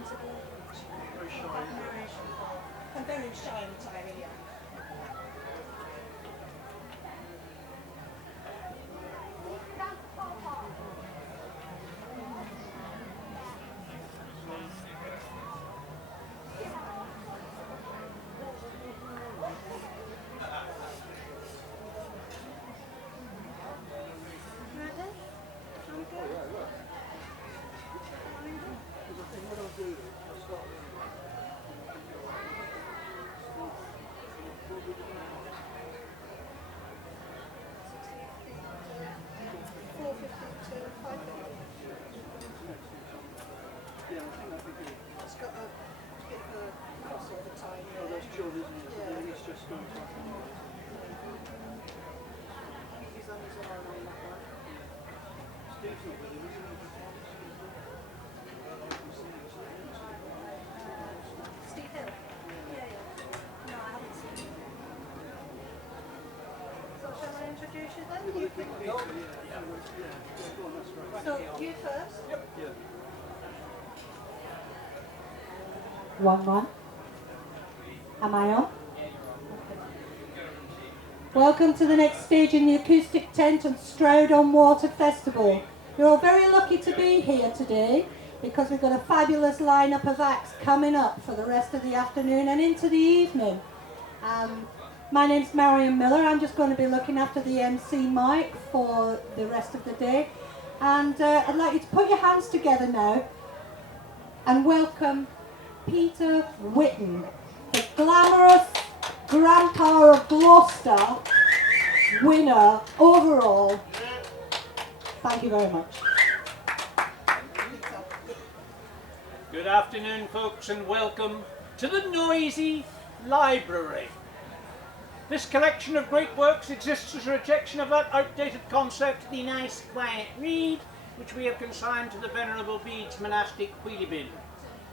Very shy. I'm very shy and tiny, yeah. It's got a bit of a crossover time. Oh, that's John, isn't it? Yeah. He's just going to He's on his own on that one. Steve's not with him, is he? Steve Hill? Yeah. No, I haven't seen him. So shall I introduce you then? You can go. Yeah, go on, that's right. So you first? Yep. Yeah. 1-1. Am I on? Welcome to the next stage in the acoustic tent and Stroud on Water Festival. You're all very lucky to be here today because we've got a fabulous lineup of acts coming up for the rest of the afternoon and into the evening. My name's Marion Miller. I'm just going to be looking after the MC mic for the rest of the day. And I'd like you to put your hands together now and welcome Peter Wyton, the glamorous Grandpa of Gloucester winner overall. Thank you very much. Good afternoon, folks, and welcome to the noisy library. This collection of great works exists as a rejection of that outdated concept, the nice quiet read, which we have consigned to the Venerable Bede's monastic wheelie bin.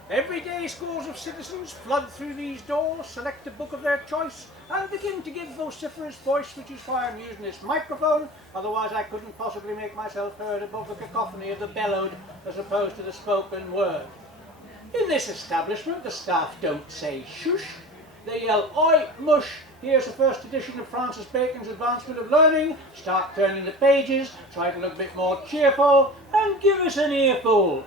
Every day scores of citizens flood through these doors, select a book of their choice, and begin to give vociferous voice, which is why I'm using this microphone, otherwise I couldn't possibly make myself heard above the cacophony of the bellowed as opposed to the spoken word. In this establishment, the staff don't say shush, they yell oi, mush, here's the first edition of Francis Bacon's Advancement of Learning, start turning the pages, try to look a bit more cheerful, and give us an earful.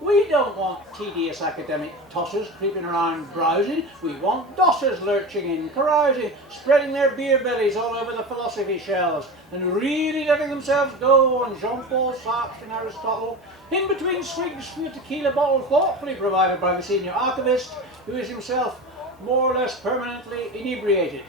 We don't want tedious academic tossers creeping around browsing, we want dossers lurching in, carousing, spreading their beer bellies all over the philosophy shelves, and really letting themselves go on Jean-Paul Sartre and Aristotle, in between swigs from the tequila bottle thoughtfully provided by the senior archivist, who is himself more or less permanently inebriated.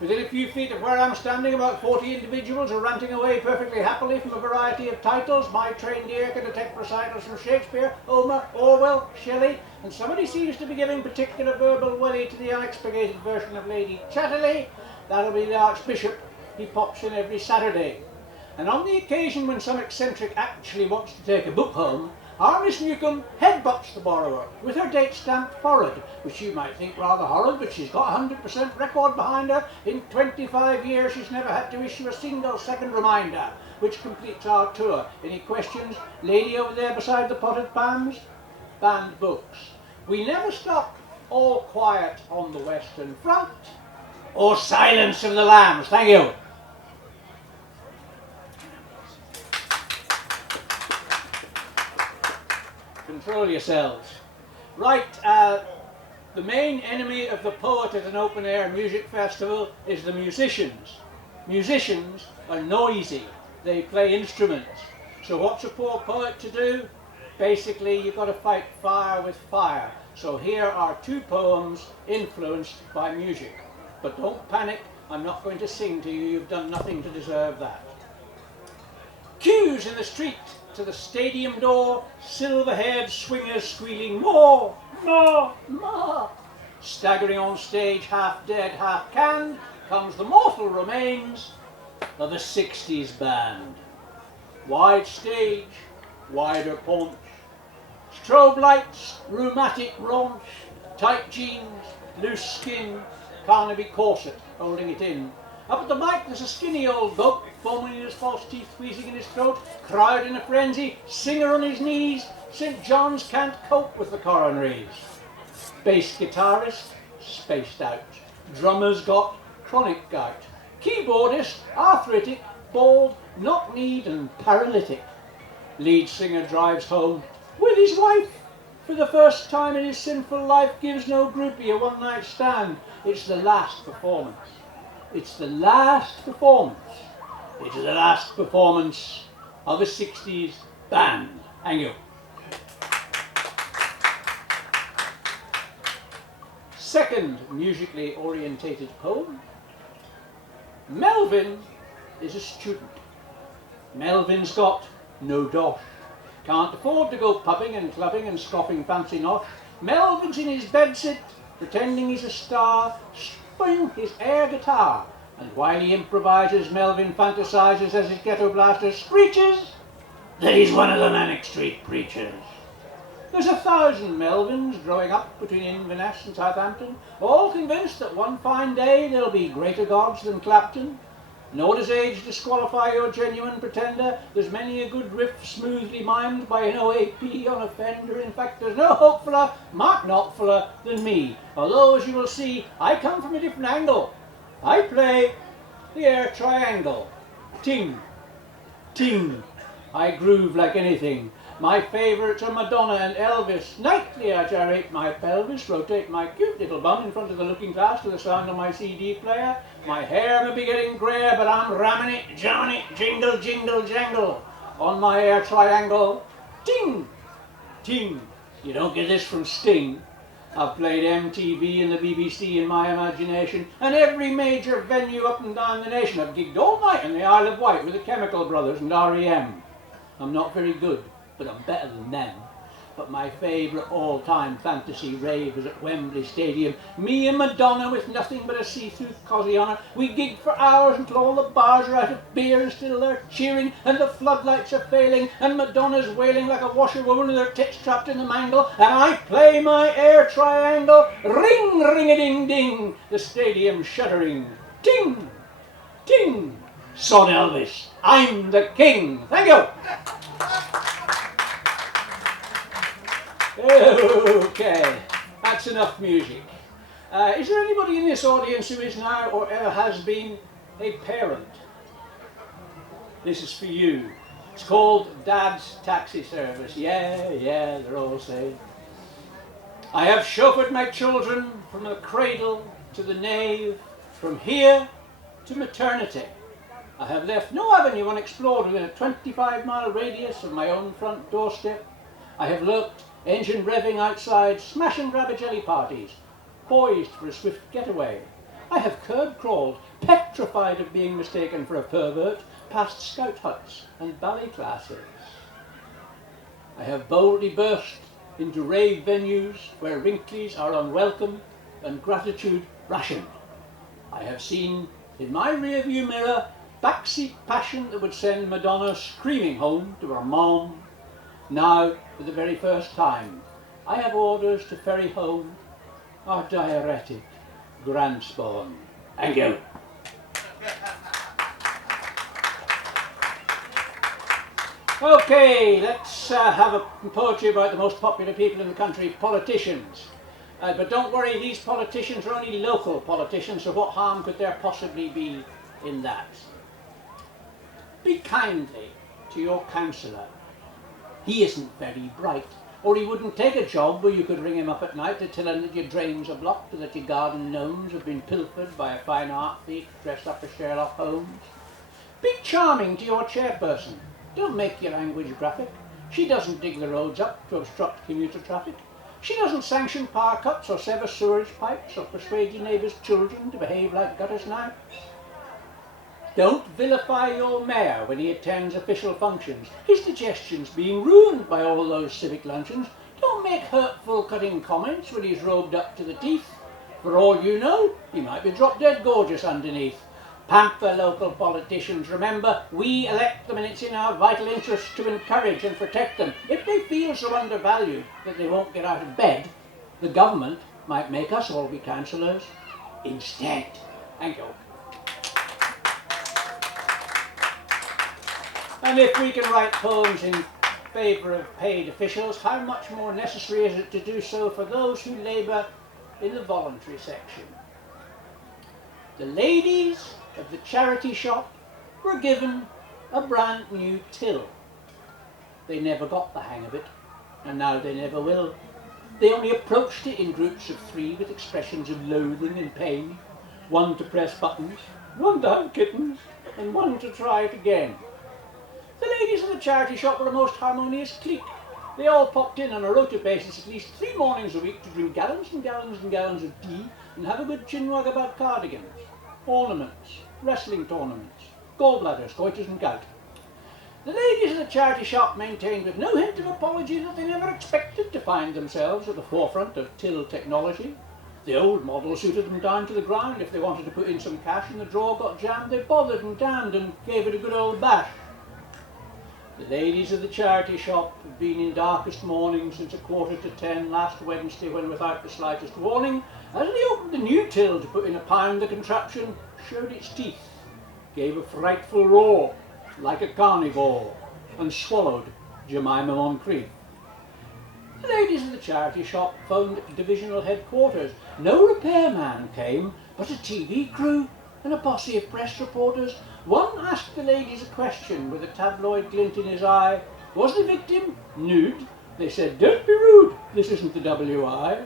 Within a few feet of where I'm standing, about 40 individuals are ranting away perfectly happily from a variety of titles. My trained ear can detect recitals from Shakespeare, Homer, Orwell, Shelley, and somebody seems to be giving particular verbal welly to the unexpurgated version of Lady Chatterley. That'll be the Archbishop. He pops in every Saturday. And on the occasion when some eccentric actually wants to take a book home, our Miss Newcomb headbutts the borrower with her date-stamped forehead, which you might think rather horrid, but she's got a 100% record behind her. In 25 years she's never had to issue a single second reminder, which completes our tour. Any questions? Lady over there beside the potted palms? Banned books. We never stop All Quiet on the Western Front or Silence of the Lambs. Thank you. Control yourselves. Right, the main enemy of the poet at an open-air music festival is the musicians. Musicians are noisy. They play instruments. So what's a poor poet to do? Basically, you've got to fight fire with fire. So here are two poems influenced by music. But don't panic, I'm not going to sing to you. You've done nothing to deserve that. Queues in the street to the stadium door, silver-haired swingers squealing more, more, more. Staggering on stage, half dead, half canned, comes the mortal remains of a 60s band. Wide stage, wider paunch, strobe lights, rheumatic raunch, tight jeans, loose skin, Carnaby corset holding it in. Up at the mic there's a skinny old bloke, foaming in his false teeth, squeezing in his throat, crowd in a frenzy, singer on his knees, St. John's can't cope with the coronaries. Bass guitarist, spaced out. Drummer's got chronic gout. Keyboardist, arthritic, bald, knock-kneed and paralytic. Lead singer drives home with his wife. For the first time in his sinful life, gives no groupie a one-night stand. It's the last performance. It's the last performance. It's the last performance of a 60s band. Thank you. Second musically orientated poem. Melvin is a student. Melvin's got no dosh. Can't afford to go pubbing and clubbing and scoffing fancy nosh. Melvin's in his bedsit, pretending he's a star, spinning his air guitar. And while he improvises, Melvin fantasises as his ghetto blaster screeches that he's one of the Manic Street preachers. There's 1,000 Melvins growing up between Inverness and Southampton, all convinced that one fine day there'll be greater gods than Clapton. Nor does age disqualify your genuine pretender. There's many a good riff smoothly mimed by an OAP on a Fender. In fact, there's no hopefuller, Mark Knopfler, than me. Although, as you will see, I come from a different angle. I play the air triangle. Ting, ting. I groove like anything. My favourites are Madonna and Elvis. Nightly I gyrate my pelvis, rotate my cute little bum in front of the looking glass to the sound of my CD player. My hair may be getting greyer, but I'm ramming it, jamming it, jingle, jingle, jangle. On my air triangle, ting, ting. You don't get this from Sting. I've played MTV and the BBC in my imagination, and every major venue up and down the nation. I've gigged all night in the Isle of Wight with the Chemical Brothers and R.E.M. I'm not very good, but I'm better than them. But my favourite all-time fantasy rave is at Wembley Stadium. Me and Madonna with nothing but a see-through cosy on her. We gig for hours until all the bars are out of beer and still they're cheering and the floodlights are failing and Madonna's wailing like a washerwoman with her tits trapped in the mangle, and I play my air triangle. Ring, ring-a-ding-ding, the stadium shuddering. Ting, ting. Son Elvis, I'm the king. Thank you. Okay, that's enough music. Is there anybody in this audience who is now or ever has been a parent? This is for you. It's called Dad's Taxi Service. Yeah, they're all saying. I have chauffeured my children from the cradle to the nave, from here to maternity. I have left no avenue unexplored within a 25-mile radius of my own front doorstep. I have lurked, engine revving outside, smash and grab jelly parties, poised for a swift getaway. I have curb crawled, petrified of being mistaken for a pervert, past scout huts and ballet classes. I have boldly burst into rave venues where wrinklies are unwelcome and gratitude rationed. I have seen in my rearview mirror backseat passion that would send Madonna screaming home to her mom. Now, for the very first time, I have orders to ferry home our diuretic grandspawn. Thank you. Okay, let's have a poetry about the most popular people in the country, politicians. But don't worry, these politicians are only local politicians, so what harm could there possibly be in that? Speak kindly to your councillor. He isn't very bright, or he wouldn't take a job where you could ring him up at night to tell him that your drains are blocked or that your garden gnomes have been pilfered by a fine art thief dressed up as Sherlock Holmes. Be charming to your chairperson. Don't make your language graphic. She doesn't dig the roads up to obstruct commuter traffic. She doesn't sanction power cuts or sever sewerage pipes or persuade your neighbour's children to behave like gutter snipes. Don't vilify your mayor when he attends official functions. His digestion's being ruined by all those civic luncheons. Don't make hurtful cutting comments when he's robed up to the teeth. For all you know, he might be drop dead gorgeous underneath. Pamper local politicians. Remember, we elect them and it's in our vital interest to encourage and protect them. If they feel so undervalued that they won't get out of bed, the government might make us all be councillors instead. Thank you. And if we can write poems in favour of paid officials, how much more necessary is it to do so for those who labour in the voluntary section? The ladies of the charity shop were given a brand new till. They never got the hang of it, and now they never will. They only approached it in groups of 3 with expressions of loathing and pain, one to press buttons, one to have kittens, and one to try it again. The ladies of the charity shop were a most harmonious clique. They all popped in on a rota basis at least 3 mornings a week to drink gallons and gallons and gallons of tea and have a good chinwag about cardigans, ornaments, wrestling tournaments, gallbladders, goiters and gout. The ladies of the charity shop maintained with no hint of apology that they never expected to find themselves at the forefront of till technology. The old model suited them down to the ground. If they wanted to put in some cash and the drawer got jammed, they bothered and damned and gave it a good old bash. The ladies of the charity shop have been in darkest morning since 9:45 last Wednesday, when without the slightest warning, as they opened the new till to put in a pound, the contraption showed its teeth, gave a frightful roar like a carnivore, and swallowed Jemima Moncrief. The ladies of the charity shop phoned divisional headquarters. No repairman came, but a TV crew and a posse of press reporters. One asked the ladies a question with a tabloid glint in his eye. Was the victim nude? They said, "Don't be rude, this isn't the WI."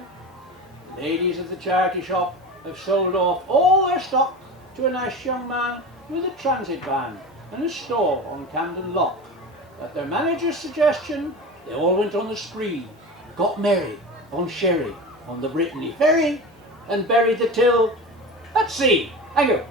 The ladies of the charity shop have sold off all their stock to a nice young man with a transit van and a store on Camden Lock. At their manager's suggestion, they all went on the spree, got merry on sherry on the Brittany ferry, and buried the till at sea. Thank you.